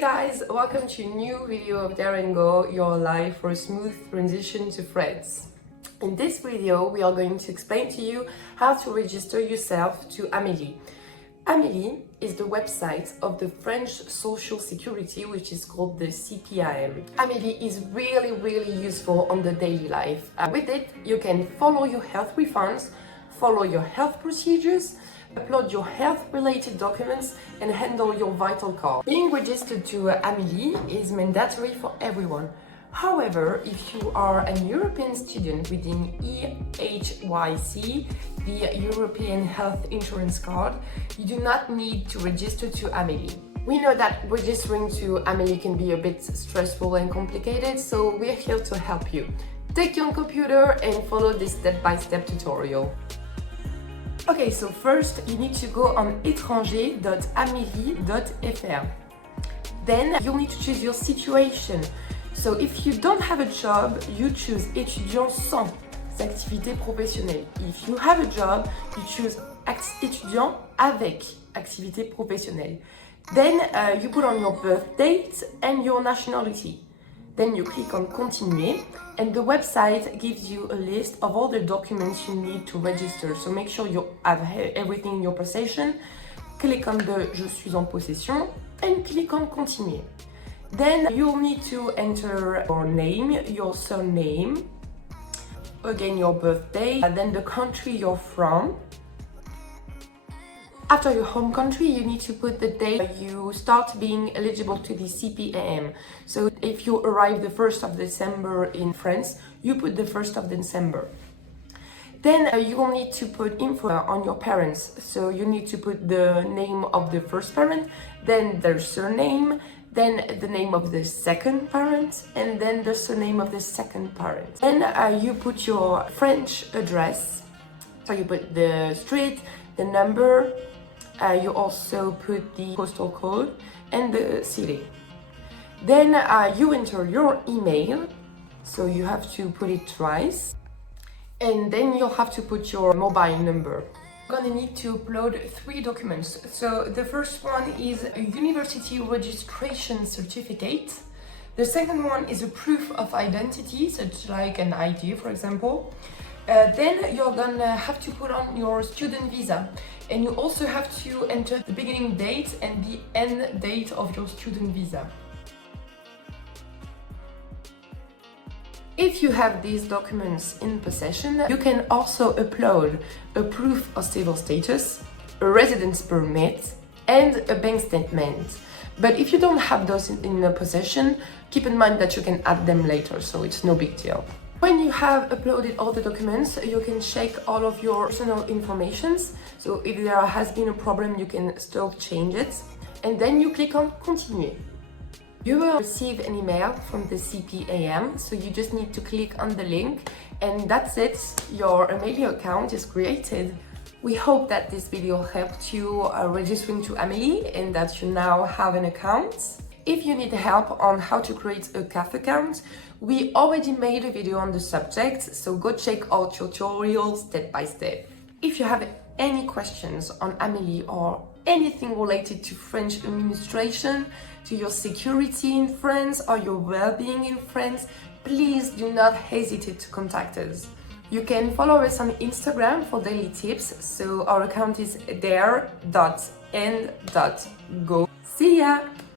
guys, welcome to a new video of Dare&Go, your life for a smooth transition to France. In this video, we are going to explain to you how to register yourself to Ameli. Ameli is the website of the French Social Security, which is called the CPIM. Ameli is really useful on the daily life. With it, you can follow your health refunds, follow your health procedures, upload your health-related documents, and handle your vital card. Being registered to Ameli is mandatory for everyone. However, if you are a European student within EHIC, the European Health Insurance Card, you do not need to register to Ameli. We know that registering to Ameli can be a bit stressful and complicated, so we're here to help you. Take your computer and follow this step-by-step tutorial. Okay, so first you need to go on étranger.ameli.fr. Then you'll need to choose your situation. So if you don't have a job, you choose étudiant sans activité professionnelle. If you have a job, you choose étudiant avec activité professionnelle. Then you put on your birth date and your nationality. Then you click on continuer, and the website gives you a list of all the documents you need to register. So make sure you have everything in your possession. Click on the Je suis en possession and click on continuer. Then you'll need to enter your name, your surname, again your birthday, and then the country you're from. After your home country, you need to put the date you start being eligible to the CPIM. So if you arrive the 1st of December in France, you put the 1st of December. Then you will need to put info on your parents. So you need to put the name of the first parent, then their surname, then the name of the second parent, and then the surname of the second parent. Then you put your French address. So you put the street, the number, you also put the postal code and the city. Then you enter your email, so you have to put it twice. And then you'll have to put your mobile number. You're gonna need to upload 3 documents. So the first one is a university registration certificate. The second one is a proof of identity, such like an ID, for example. Then you're gonna have to put on your student visa, and you also have to enter the beginning date and the end date of your student visa. If you have these documents in possession, you can also upload a proof of civil status, a residence permit, and a bank statement. But if you don't have those in possession, keep in mind that you can add them later, so it's no big deal. When you have uploaded all the documents, you can check all of your personal informations. So if there has been a problem, you can still change it. And then you click on Continue. You will receive an email from the CPIM, so you just need to click on the link, and that's it. Your Ameli account is created. We hope that this video helped you registering to Ameli and that you now have an account. If you need help on how to create a CAF account, we already made a video on the subject, so go check out tutorials step by step. If you have any questions on Ameli or anything related to French administration, to your security in France or your well-being in France, please do not hesitate to contact us. You can follow us on Instagram for daily tips, so our account is dare.and.go. See ya!